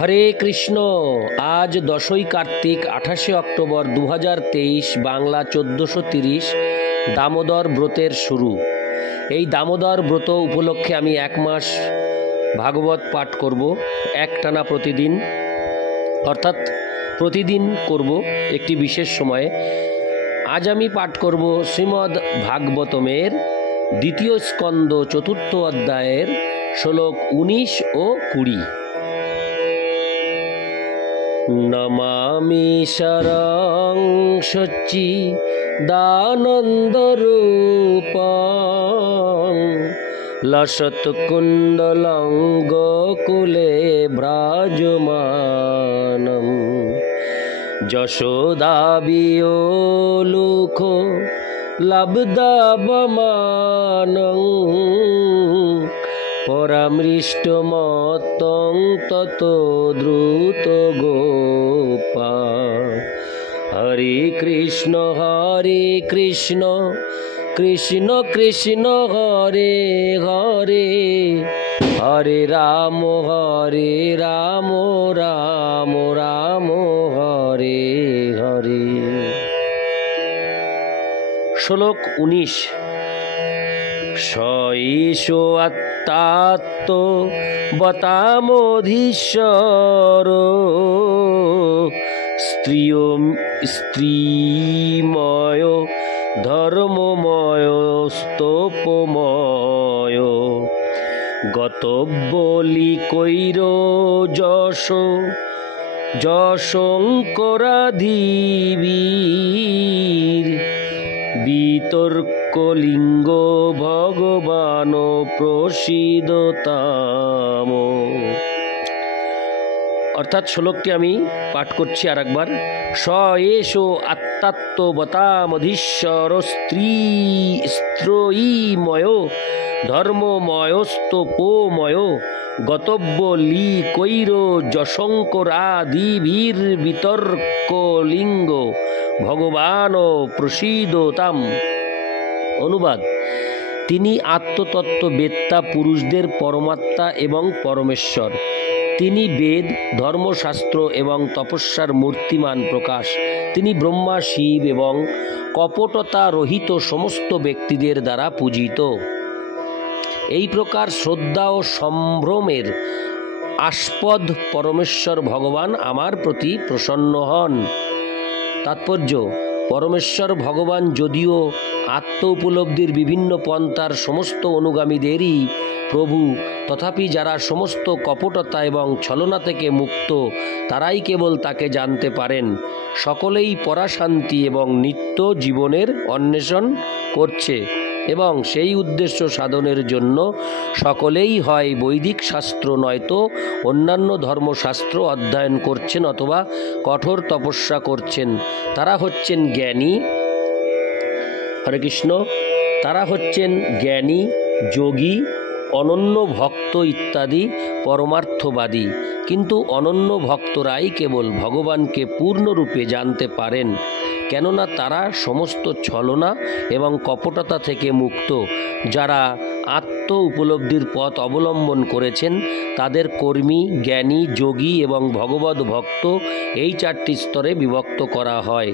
হরে কৃষ্ণ। আজ 10ই কার্তিক 28শে অক্টোবর 2023, বাংলা 1430, দামোদর ব্রতের শুরু। এই দামোদর ব্রত উপলক্ষে আমি 1 মাস ভাগবত পাঠ করব একটানা প্রতিদিন, অর্থাৎ প্রতিদিন করব একটি বিশেষ সময়ে। আজ আমি পাঠ করব শ্রীমদ্ ভাগবতমের 2য় স্কন্দ 4th অধ্যায়ের শ্লোক 19 ও 20। নমামি শরং সচ্চিদানন্দরূপং লসৎকুণ্ডলং গোকুলে ভ্রাজমানম যশোদাবিয়োলুখ লব্ধবমানং পরামৃষ্টমত্তং ততো দ্রুত গোপা। হরে কৃষ্ণ কৃষ্ণ কৃষ্ণ হরে হরে, হরে রাম রাম রাম হরে হরে। শ্লোক 19। সঈশো আত্মাত্ম বতামধীশ্বর স্ত্রীময় ধর্মময় স্তোপময় গতব্যলি কৈর যশঙ্করাধিবীর বিতর্কলিঙ্গ ভগবান প্রসীদতাম। অর্থাৎ শ্লোকটি আমি পাঠ করছি আর একবার। স এষো আত্মাত্মবতামধীশ্বর স্ত্রয়ীময় ধর্মময়স্তপোময় গতব্য লি কৈর যশঙ্করাদিবীর বিতর্কলিঙ্গ ভগবান প্রসীদতাম। অনুবাদ: তিনি আত্মতত্ত্ববেত্তা পুরুষদের পরমাত্মা এবং পরমেশ্বর। তিনি বেদ, ধর্মশাস্ত্র এবং তপস্যার মূর্তিমান প্রকাশ। তিনি ব্রহ্মা, শিব এবং কপটতা রহিত সমস্ত ব্যক্তিদের দ্বারা পূজিত। এই প্রকার শ্রদ্ধা ও সম্ভ্রমের আস্পদ পরমেশ্বর ভগবান আমার প্রতি প্রসন্ন হন। তাৎপর্য: পরমেশ্বর ভগবান যদিও আত্ম উপলব্ধির বিভিন্ন পন্থার সমস্ত অনুগামীদেরই প্রভু, তথাপি যারা সমস্ত কপটতা এবং ছলনা থেকে মুক্ত, তারাই কেবল তাকে জানতে পারেন। সকলেই পরাশান্তি এবং নিত্য জীবনের অন্বেষণ করছে এবং সেই উদ্দেশ্য সাধনের জন্য সকলেই হয় বৈদিক শাস্ত্র নয়তো অন্যান্য ধর্মশাস্ত্র অধ্যয়ন করছেন অথবা কঠোর তপস্যা করছেন। তারা হচ্ছেন জ্ঞানী, হরে কৃষ্ণ, তারা হচ্ছেন জ্ঞানী, যোগী, অনন্য ভক্ত ইত্যাদি পরমার্থবাদী। কিন্তু অনন্য ভক্তরাই কেবল ভগবানকে পূর্ণরূপে জানতে পারেন, কেননা তারা সমস্ত ছলনা এবং কপটতা থেকে মুক্ত। যারা আত্ম উপলব্ধির পথ অবলম্বন করেছেন তাদের কর্মী, জ্ঞানী, যোগী এবং ভগবত ভক্ত এই 4টি স্তরে বিভক্ত করা হয়।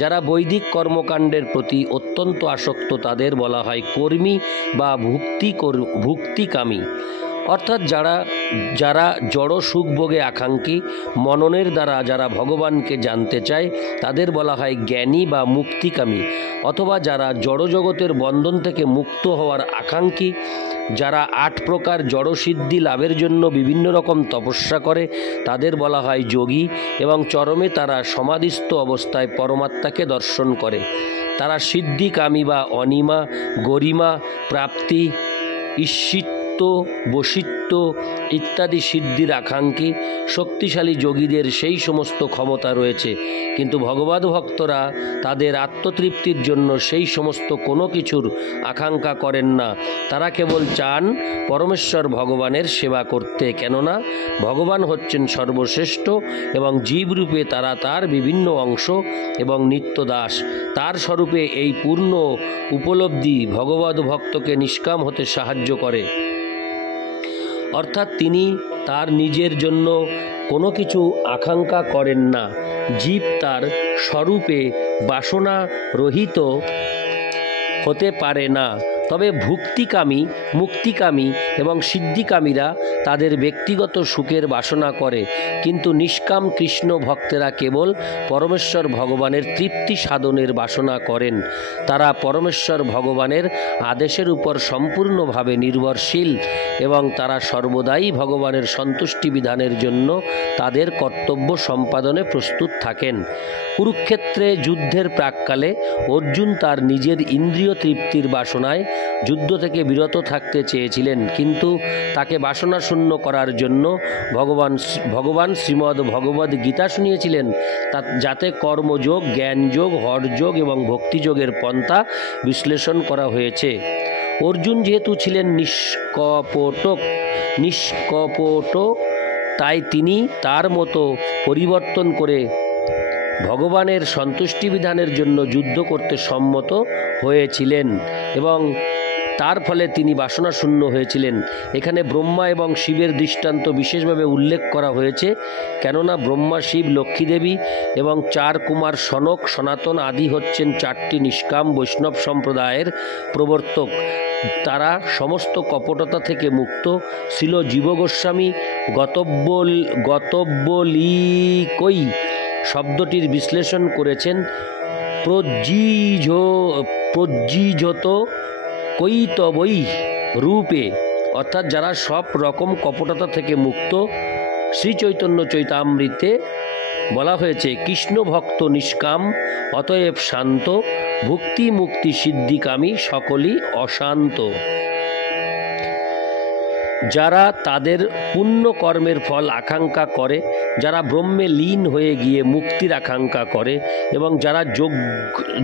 যারা বৈদিক কর্মকাণ্ডের প্রতি অত্যন্ত আসক্ত তাদের বলা হয় কর্মী বা ভুক্তিকামী। অর্থাৎ যারা জড় সুখভোগে আকাঙ্ক্ষী, মননের দ্বারা যারা ভগবানকে জানতে চায় তাদের বলা হয় জ্ঞানী বা মুক্তিকামী। অথবা যারা জড়জগতের বন্ধন থেকে মুক্ত হওয়ার আকাঙ্ক্ষী, যারা 8 প্রকার জড়সিদ্ধি লাভের জন্য বিভিন্ন রকম তপস্যা করে তাদের বলা হয় যোগী এবং চরমে তারা সমাধিস্থ অবস্থায় পরমাত্মাকে দর্শন করে। তারা সিদ্ধিকামী বা অনিমা, গরিমা, প্রাপ্তি, ঈশিত্ব, বশিত্ব ইত্যাদি সিদ্ধির আকাঙ্ক্ষী। শক্তিশালী যোগীদের সেই সমস্ত ক্ষমতা রয়েছে, কিন্তু ভগবত ভক্তরা তাদের আত্মতৃপ্তির জন্য সেই সমস্ত কোনো কিছুর আকাঙ্ক্ষা করেন না। তারা কেবল চান পরমেশ্বর ভগবানের সেবা করতে, কেননা ভগবান হচ্ছেন সর্বশ্রেষ্ঠ এবং জীবরূপে তারা তার বিভিন্ন অংশ এবং নিত্যদাস। তার স্বরূপে এই পূর্ণ উপলব্ধি ভগবত ভক্তকে নিষ্কাম হতে সাহায্য করে। অর্থাৎ তিনি তার নিজের জন্য কোনো কিছু আকাঙ্ক্ষা করেন না। জীব তার স্বরূপে বাসনা রহিত হতে পারে না। তবে ভুক্তিকামী, মুক্তিকামী এবং সিদ্ধিকামীরা তাদের ব্যক্তিগত সুখের বাসনা করে, কিন্তু নিষ্কাম কৃষ্ণ ভক্তেরা কেবল পরমেশ্বর ভগবানের তৃপ্তি সাধনের বাসনা করেন। তারা পরমেশ্বর ভগবানের আদেশের উপর সম্পূর্ণভাবে নির্ভরশীল এবং তারা সর্বদাই ভগবানের সন্তুষ্টি বিধানের জন্য তাদের কর্তব্য সম্পাদনে প্রস্তুত থাকেন। কুরুক্ষেত্রে যুদ্ধের প্রাক্কালে অর্জুন তার নিজের ইন্দ্রিয় তৃপ্তির বাসনায় যুদ্ধ থেকে বিরত থাকতে চেয়েছিলেন, কিন্তু তাকে বাসনা শূন্য করার জন্য ভগবান শ্রীমদ্ ভগবদ্ গীতা শুনিয়েছিলেন, যাতে কর্মযোগ, জ্ঞানযোগ, হঠযোগ এবং ভক্তিযোগের পন্থা বিশ্লেষণ করা হয়েছে। অর্জুন যেহেতু ছিলেন নিষ্কপট, তাই তিনি তার মতো পরিবর্তন করে ভগবানের সন্তুষ্টি বিধানের জন্য যুদ্ধ করতে সম্মত হয়েছিলেন এবং তার ফলে তিনি বাসনা শূন্য হয়েছিলেন। এখানে ব্রহ্মা এবং শিবের দৃষ্টান্ত বিশেষভাবে উল্লেখ করা হয়েছে, কেননা ব্রহ্মা, শিব, লক্ষ্মীদেবী এবং 4 কুমার সনক, সনাতন আদি হচ্ছেন 4টি নিষ্কাম বৈষ্ণব সম্প্রদায়ের প্রবর্তক। তারা সমস্ত কপটতা থেকে মুক্ত। শ্রীল জীব গোস্বামী গতব্যলিকই শব্দটির বিশ্লেষণ করেছেন প্রজ্জিজত কৈতবই রূপে, অর্থাৎ যারা সব রকম কপটতা থেকে মুক্ত। শ্রী চৈতন্য চৈতামৃতে বলা হয়েছে, কৃষ্ণ ভক্ত নিষ্কাম, অতএব শান্ত, ভক্তি মুক্তি সিদ্ধিকামী সকলই অশান্ত। যারা তাদের পুণ্য কর্মের ফল আকাঙ্ক্ষা করে, যারা ব্রহ্মে লীন হয়ে গিয়ে মুক্তির আকাঙ্ক্ষা করে এবং যারা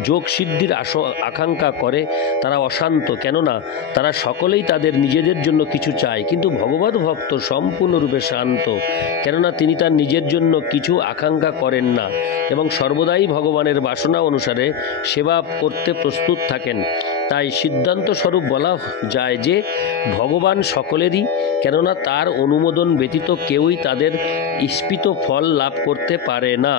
যোগ সিদ্ধির আকাঙ্ক্ষা করে, তারা অশান্ত, কেননা তারা সকলেই তাদের নিজেদের জন্য কিছু চায়। কিন্তু ভগবৎ ভক্ত সম্পূর্ণরূপে শান্ত, কেননা তিনি তার নিজের জন্য কিছু আকাঙ্ক্ষা করেন না এবং সর্বদাই ভগবানের বাসনা অনুসারে সেবা করতে প্রস্তুত থাকেন। তাই সিদ্ধান্ত স্বরূপ বলা যায় যে ভগবান সকলেরই, কেননা তার অনুমোদন ব্যতীত কেউই তাদের ইপ্সিত ফল লাভ করতে পারে না।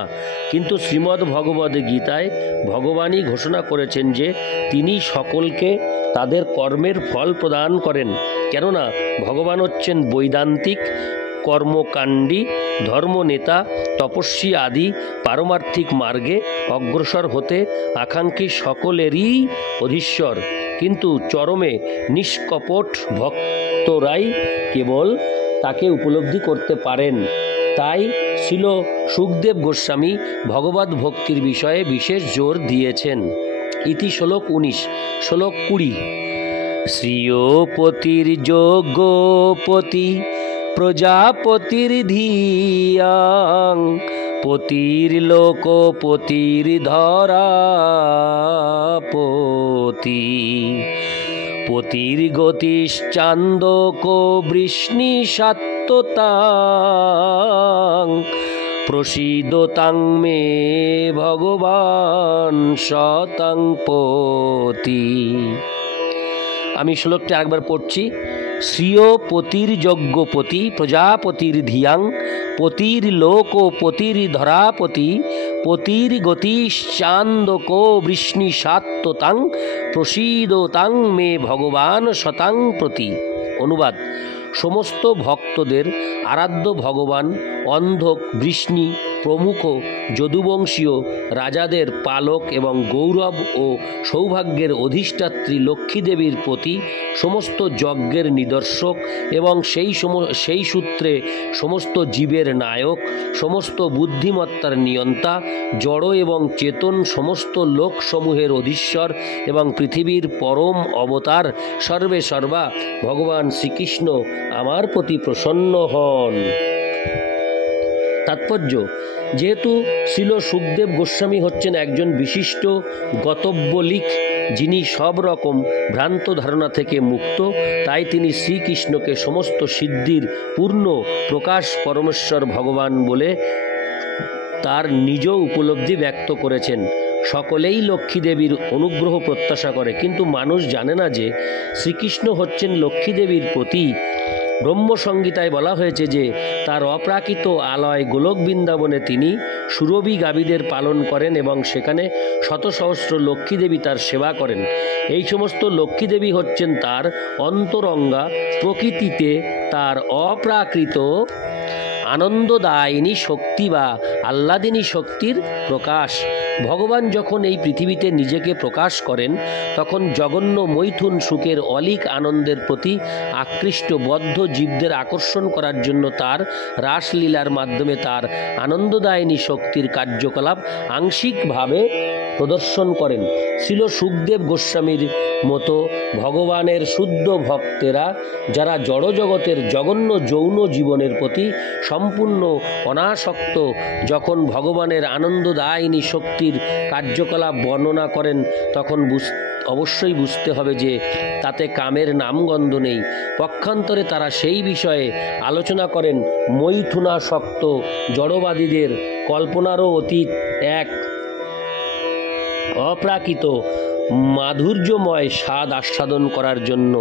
কিন্তু শ্রীমদ্ ভগবদ্ গীতায় ভগবানই ঘোষণা করেছেন যে তিনি সকলকে তাদের কর্মের ফল প্রদান করেন, কেননা ভগবান হচ্ছেন বৈদান্তিক, কর্মকাণ্ডী, ধর্মনেতা, তপস্বী আদি পারমার্থিক মার্গে অগ্রসর হতে আকাঙ্ক্ষী সকলেরই অধীশ্বর। কিন্তু চরমে নিষ্কপট ভক্তরাই কেবল তাকে উপলব্ধি করতে পারেন। তাই শ্রীল সুখদেব গোস্বামী ভগবদ্ ভক্তির বিষয়ে বিশেষ জোর দিয়েছেন। ইতি শ্লোক 19। শ্লোক 20। শ্রিয়পতির যোগ্যপতি প্রজাপতির ধিয়াং, পতির লোকপতির ধরাপতি, পতির গতিশ্চান্দক বৃষ্ণি সাত্ততাং, প্রসীদতাং মে ভগবান শতাং পতি। আমি শ্লোকটি আরেকবার পড়ছি। শ্রিয় পতির যজ্ঞপতি প্রজাপতির ধিয়াং, পতির লোক পতির ধরাপতি, পতির গতিশ্চান্দক বৃষ্ণি সাত্ততাং, প্রসীদতাং মে ভগবান শতাং প্রতি। অনুবাদ: সমস্ত ভক্তদের আরাধ্য ভগবান অন্ধক, বৃষ্ণি প্রমুখ যদুবংশীয় রাজাদের পালক এবং গৌরব ও সৌভাগ্যের অধিষ্ঠাত্রী লক্ষ্মী দেবীর প্রতি সমস্ত যজ্ঞের নিদর্শক এবং সেই সূত্রে সমস্ত জীবের নায়ক, সমস্ত বুদ্ধিমত্তার নিয়ন্তা, জড় এবং চেতন সমস্ত লোকসমূহের অধীশ্বর এবং পৃথিবীর পরম অবতার সর্বে সর্বা ভগবান শ্রীকৃষ্ণ আমার প্রতি প্রসন্ন হন। তাৎপর্য: যেহেতু শ্রীল সুখদেব গোস্বামী হচ্ছেন একজন বিশিষ্ট গতব্যলিক, যিনি সব রকম ভ্রান্ত ধারণা থেকে মুক্ত, তাই তিনি শ্রীকৃষ্ণকে সমস্ত সিদ্ধির পূর্ণ প্রকাশ পরমেশ্বর ভগবান বলে তার নিজ উপলব্ধি ব্যক্ত করেছেন। সকলেই লক্ষ্মী দেবীর অনুগ্রহ প্রত্যাশা করে, কিন্তু মানুষ জানে না যে শ্রীকৃষ্ণ হচ্ছেন লক্ষ্মী দেবীর প্রতি ব্রহ্মসংগীতায় বলা হয়েছে যে তার অপ্রাকৃত আলয় গোলক বৃন্দাবনে তিনি সুরভি গাভীদের পালন করেন এবং সেখানে শত সহস্র লক্ষ্মী দেবী তার সেবা করেন। এই সমস্ত লক্ষ্মী দেবী হচ্ছেন তার অন্তরঙ্গা, প্রকৃতিতে তার অপ্রাকৃত আনন্দদায়িনী শক্তি বা আহ্লাদিনী শক্তির প্রকাশ। ভগবান যখন এই পৃথিবীতে নিজেকে প্রকাশ করেন তখন জঘন্য মৈথুন সুখের অলিক আনন্দের প্রতি আকৃষ্ট বদ্ধ জীবদের আকর্ষণ করার জন্য তার রাসলীলার মাধ্যমে তার আনন্দদায়িনী শক্তির কার্যকলাপ আংশিকভাবে প্রদর্শন করেন। ছিল সুখদেব গোস্বামীর মতো ভগবানের শুদ্ধ ভক্তেরা যারা জড়জগতের জঘন্য যৌন জীবনের প্রতি সম্পূর্ণ অনাসক্ত, যখন ভগবানের আনন্দদায়িনী শক্তির কার্যকলাপ বর্ণনা করেন তখন অবশ্যই বুঝতে হবে যে তাতে কামের নামগন্ধ নেই। পক্ষান্তরে তারা সেই বিষয়ে আলোচনা করেন মৈথুনাসক্ত জড়বাদীদের কল্পনারও অতীত এক অপ্রাকৃত মাধুর্যময় স্বাদ আস্বাদন করার জন্য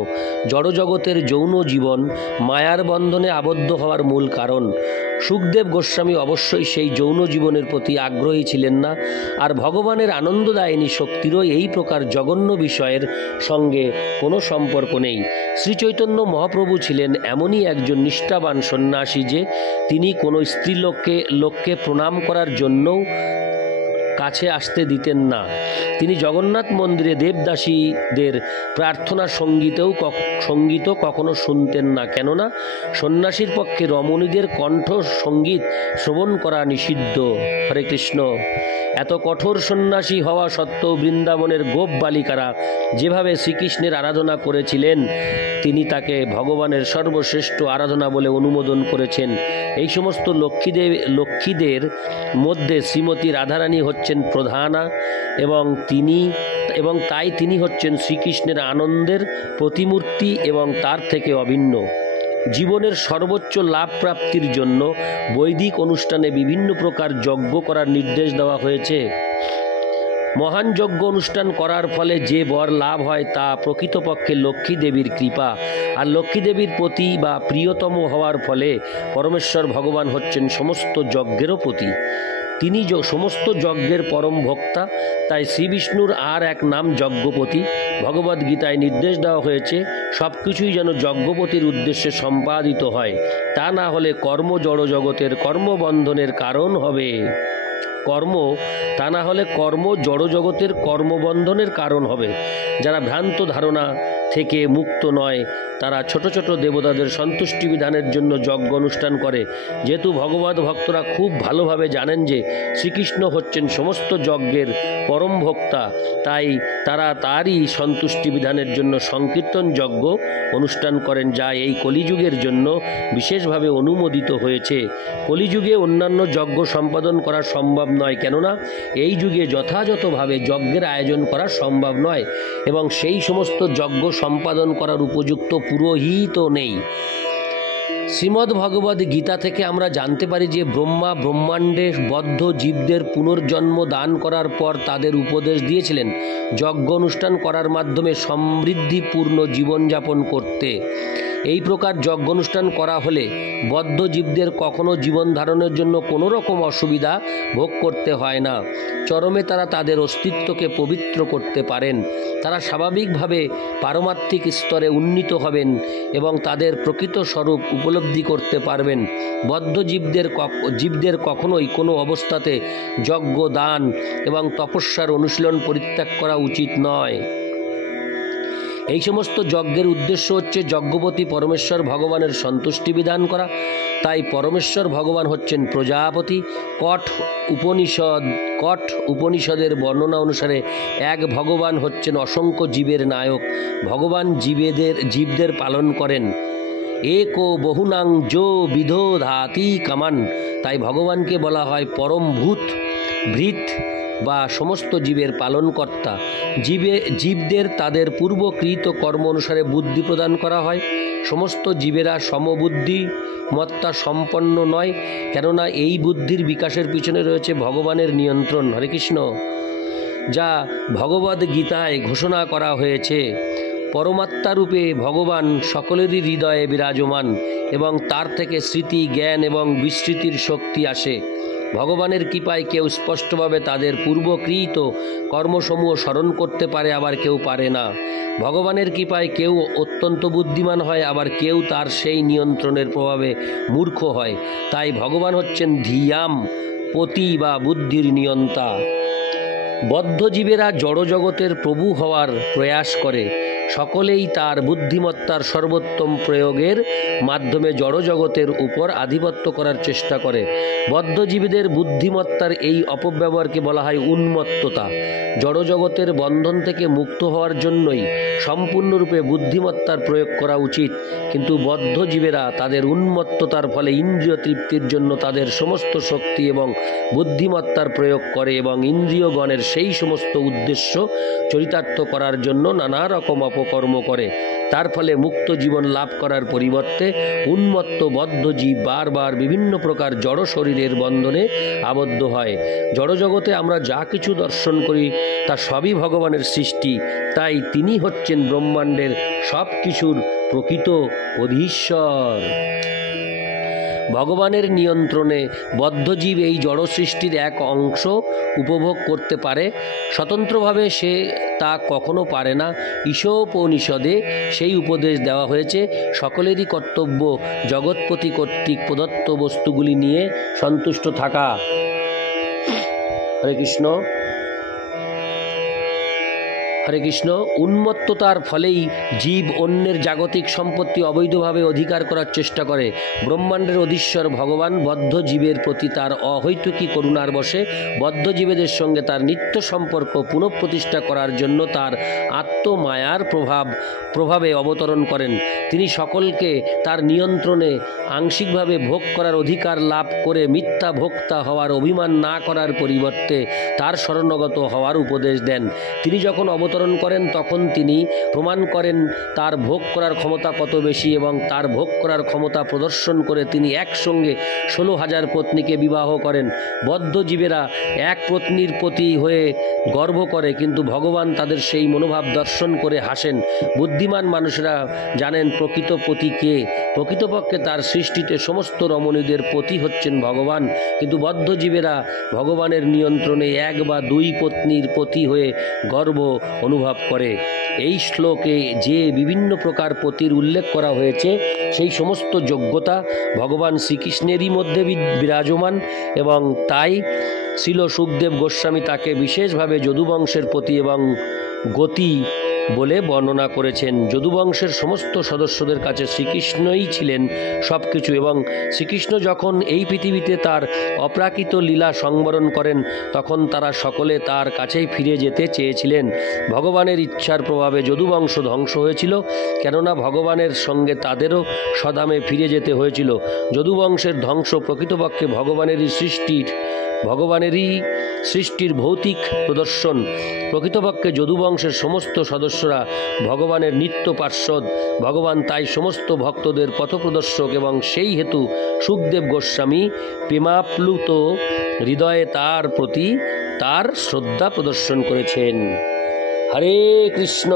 জড়জগতের যৌন জীবন মায়ার বন্ধনে আবদ্ধ হওয়ার মূল কারণ। সুখদেব গোস্বামী অবশ্যই সেই যৌন জীবনের প্রতি আগ্রহী ছিলেন না, আর ভগবানের আনন্দদায়িনী শক্তিরও এই প্রকার জঘন্য বিষয়ের সঙ্গে কোনো সম্পর্ক নেই। শ্রীচৈতন্য মহাপ্রভু ছিলেন এমনই একজন নিষ্ঠাবান সন্ন্যাসী যে তিনি কোনো স্ত্রীলোককে প্রণাম করার জন্যও কাছে আসতে দিতেন না। তিনি জগন্নাথ মন্দিরে দেবদাসীদের প্রার্থনা সঙ্গীতও কখনো শুনতেন না, কেননা সন্ন্যাসীর পক্ষে রমণীদের কণ্ঠ সঙ্গীত শ্রবণ করা নিষিদ্ধ। হরে কৃষ্ণ। এত কঠোর সন্ন্যাসী হওয়া সত্ত্বেও বৃন্দাবনের গোপ বালিকারা যেভাবে শ্রীকৃষ্ণের আরাধনা করেছিলেন তিনি তাকে ভগবানের সর্বশ্রেষ্ঠ আরাধনা বলে অনুমোদন করেছেন। এই সমস্ত লক্ষ্মীদের মধ্যে শ্রীমতী রাধারানী হচ্ছেন প্রধানা এবং তাই তিনি হচ্ছেন শ্রীকৃষ্ণের আনন্দের প্রতিমূর্তি এবং তার থেকে অভিন্ন। জীবনের সর্বোচ্চ লাভ প্রাপ্তির জন্য বৈদিক অনুষ্ঠানে বিভিন্ন প্রকার যজ্ঞ করার নির্দেশ দেওয়া হয়েছে। মহান যজ্ঞ অনুষ্ঠান করার ফলে যে বর লাভ হয় তা প্রকৃতপক্ষে লক্ষ্মী দেবীর কৃপা, আর লক্ষ্মী দেবীর প্রতি বা প্রিয়তম হওয়ার ফলে পরমেশ্বর ভগবান হচ্ছেন সমস্ত যজ্ঞেরও প্রতি। তিনি সমস্ত যজ্ঞের পরম ভোক্তা, তাই শ্রীবিষ্ণুর আর এক নাম যজ্ঞপতি। ভগবদ্গীতায় নির্দেশ দেওয়া হয়েছে সব কিছুই যেন যজ্ঞপতির উদ্দেশ্যে সম্পাদিত হয়, তা না হলে কর্ম জড়জগতের কর্মবন্ধনের কারণ হবে। কর্ম জড়জগতের কর্মবন্ধনের কারণ হবে। যারা ভ্রান্ত ধারণা থেকে মুক্ত নয় তারা ছোট ছোট দেবতাদের সন্তুষ্টি বিধানের জন্য যজ্ঞ অনুষ্ঠান করে। যেহেতু ভগবত ভক্তরা খুব ভালোভাবে জানেন যে শ্রীকৃষ্ণ হচ্ছেন সমস্ত যজ্ঞের পরম ভোক্তা, তাই তারা তারই সন্তুষ্টি বিধানের জন্য সংকীর্তন যজ্ঞ অনুষ্ঠান করেন, যা এই কলিযুগের জন্য বিশেষভাবে অনুমোদিত হয়েছে। কলিযুগে অন্যান্য যজ্ঞ সম্পাদন করা সম্ভব নয়, কেননা এই যুগে যথাযথভাবে যজ্ঞের আয়োজন করা সম্ভব নয় এবং সেই সমস্ত যজ্ঞ সম্পাদন করার উপযুক্ত পুরোহিত নেই। শ্রীমদ্ ভগবদ গীতা থেকে আমরা জানতে পারি যে ব্রহ্মাণ্ডে বদ্ধ জীবদের পুনর্জন্ম দান করার পর তাদের উপদেশ দিয়েছিলেন যজ্ঞ অনুষ্ঠান করার মাধ্যমে সমৃদ্ধিপূর্ণ জীবনযাপন করতে। এই প্রকার যজ্ঞ অনুষ্ঠান করা হলে বদ্ধ জীবদের কখনো জীবন ধারণের জন্য কোনো রকম অসুবিধা ভোগ করতে হয় না। চরমে তারা তাদের অস্তিত্বকে পবিত্র করতে পারেন। তারা স্বাভাবিকভাবে পারমাত্মিক স্তরে উন্নীত হবেন এবং তাদের প্রকৃত স্বরূপ উপলব্ধি করতে পারবেন। বদ্ধ জীবদের কখনোই কোনো অবস্থাতে যজ্ঞ দান এবং তপস্যার অনুশীলন পরিত্যাগ করা উচিত নয়। এই সমস্ত যজ্ঞের উদ্দেশ্য হচ্ছে যজ্ঞপতি পরমেশ্বর ভগবানের সন্তুষ্টি বিধান করা। তাই পরমেশ্বর ভগবান হচ্ছেন প্রজাপতি। কঠ উপনিষদের বর্ণনা অনুসারে এক ভগবান হচ্ছেন অসংখ্য জীবের নায়ক। ভগবান জীবদের পালন করেন। একো বহুনাং যো বিদধাতি কামান। তাই ভগবানকে বলা হয় পরম ভৃত বা সমস্ত জীবের পালনকর্তা। জীবদের তাদের পূর্বকৃত কর্ম অনুসারে বুদ্ধি প্রদান করা হয়। সমস্ত জীবেরা সমবুদ্ধিমত্তা সম্পন্ন নয়, কেননা এই বুদ্ধির বিকাশের পিছনে রয়েছে ভগবানের নিয়ন্ত্রণ। হরে কৃষ্ণ। যা ভগবদ্গীতায় ঘোষণা করা হয়েছে পরমাত্মারূপে ভগবান সকলেরই হৃদয়ে বিরাজমান এবং তার থেকে স্মৃতি, জ্ঞান এবং বিস্মৃতির শক্তি আসে। ভগবানের কৃপায় কেউ স্পষ্টভাবে তাদের পূর্বকৃত কর্মসমূহ স্মরণ করতে পারে, আবার কেউ পারে না। ভগবানের কৃপায় কেউ অত্যন্ত বুদ্ধিমান হয়, আবার কেউ তার সেই নিয়ন্ত্রণের প্রভাবে মূর্খ হয়। তাই ভগবান হচ্ছেন ধিয়াম পতি বা বুদ্ধির নিয়ন্তা। বদ্ধজীবেরা জড়জগতের প্রভু হওয়ার প্রয়াস করে। সকলেই তার বুদ্ধিমত্তার সর্বোত্তম প্রয়োগের মাধ্যমে জড়জগতের উপর আধিপত্য করার চেষ্টা করে। বদ্ধজীবীদের বুদ্ধিমত্তার এই অপব্যবহারকে বলা হয় উন্মত্ততা। জড়জগতের বন্ধন থেকে মুক্ত হওয়ার জন্যই সম্পূর্ণরূপে বুদ্ধিমত্তার প্রয়োগ করা উচিত, কিন্তু বদ্ধজীবেরা তাদের উন্মত্ততার ফলে ইন্দ্রিয় তৃপ্তির জন্য তাদের সমস্ত শক্তি এবং বুদ্ধিমত্তার প্রয়োগ করে এবং ইন্দ্রিয়গণের সেই সমস্ত উদ্দেশ্য চরিতার্থ করার জন্য নানা রকম অপকর্ম করে। তার ফলে মুক্ত জীবন লাভ করার পরিবর্তে উন্মত্ত বদ্ধ জীব বারবার বিভিন্ন প্রকার জড় শরীরের বন্ধনে আবদ্ধ হয়। জড়জগতে আমরা যা কিছু দর্শন করি তা সবই ভগবানের সৃষ্টি, তাই তিনি হচ্ছেন ব্রহ্মাণ্ডের সব কিছুর প্রকৃত অধীশ্বর। ভগবানের নিয়ন্ত্রণে বদ্ধজীব এই জড় সৃষ্টির এক অংশ উপভোগ করতে পারে, স্বতন্ত্রভাবে সে তা কখনো পারে না। ঈশোপনিষদে সেই উপদেশ দেওয়া হয়েছে, সকলেরই কর্তব্য জগৎপতি কর্তৃক প্রদত্ত বস্তুগুলি নিয়ে সন্তুষ্ট থাকা। হরে কৃষ্ণ হরে কৃষ্ণ। উন্মত্ততার ফলেই জীব অন্যের জাগতিক সম্পত্তি অবৈধভাবে অধিকার করার চেষ্টা করে। ব্রহ্মাণ্ডের অধীশ্বর ভগবান বদ্ধ জীবের প্রতি তার অহৈতুকী করুণার বশে বদ্ধজীবেদের সঙ্গে তার নিত্য সম্পর্ক পুনঃপ্রতিষ্ঠা করার জন্য তার আত্মমায়ার প্রভাবে অবতরণ করেন। তিনি সকলকে তার নিয়ন্ত্রণে আংশিকভাবে ভোগ করার অধিকার লাভ করে মিথ্যা ভোক্তা হওয়ার অভিমান না করার পরিবর্তে তার শরণাগত হওয়ার উপদেশ দেন। তিনি যখন অবতরণ করেন তখন তিনি প্রমাণ করেন তার ভোগ করার ক্ষমতা কত বেশি, এবং তার ভোগ করার ক্ষমতা প্রদর্শন করে তিনি একসঙ্গে 16,000 পত্নীকে বিবাহ করেন। বদ্ধজীবেরা এক পত্নীর প্রতি হয়ে গর্ব করে, কিন্তু ভগবান তাদের সেই মনোভাব দর্শন করে হাসেন। বুদ্ধিমান মানুষেরা জানেন প্রকৃত পতি কে। প্রকৃতপক্ষে তার সৃষ্টিতে সমস্ত রমণীদের পতি হচ্ছেন ভগবান, কিন্তু বদ্ধজীবেরা ভগবানের নিয়ন্ত্রণে এক বা দুই পত্নীর পতি হয়ে গর্ব অনুভব করে। এই শ্লোকে যে বিভিন্ন প্রকার পতির উল্লেখ করা হয়েছে সেই সমস্ত যোগ্যতা ভগবান শ্রীকৃষ্ণেরই মধ্যে বিরাজমান, এবং তাই শ্রীল সুখদেব গোস্বামী তাকে বিশেষভাবে যদুবংশের পতি এবং গতি বলে বর্ণনা করেছেন। যদুবংশের সমস্ত সদস্যদের কাছে শ্রীকৃষ্ণই ছিলেন সব কিছু, এবং শ্রীকৃষ্ণ যখন এই পৃথিবীতে তার অপ্রাকৃত লীলা সংবরণ করেন তখন তারা সকলে তার কাছেই ফিরে যেতে চেয়েছিলেন। ভগবানের ইচ্ছার প্রভাবে যদুবংশ ধ্বংস হয়েছিল, কেননা ভগবানের সঙ্গে তাদেরও স্বধামে ফিরে যেতে হয়েছিল। যদুবংশের ধ্বংস প্রকৃতপক্ষে ভগবানেরই সৃষ্টির ভৌতিক প্রদর্শন। প্রকৃতপক্ষে যদুবংশের সমস্ত সদস্যরা ভগবানের নিত্য পার্ষদ। ভগবান তাই সমস্ত ভক্তদের পথপ্রদর্শক, এবং সেই হেতু সুখদেব গোস্বামী প্রেমাপ্লুত হৃদয়ে তার প্রতি তার শ্রদ্ধা প্রদর্শন করেছেন। হরে কৃষ্ণ।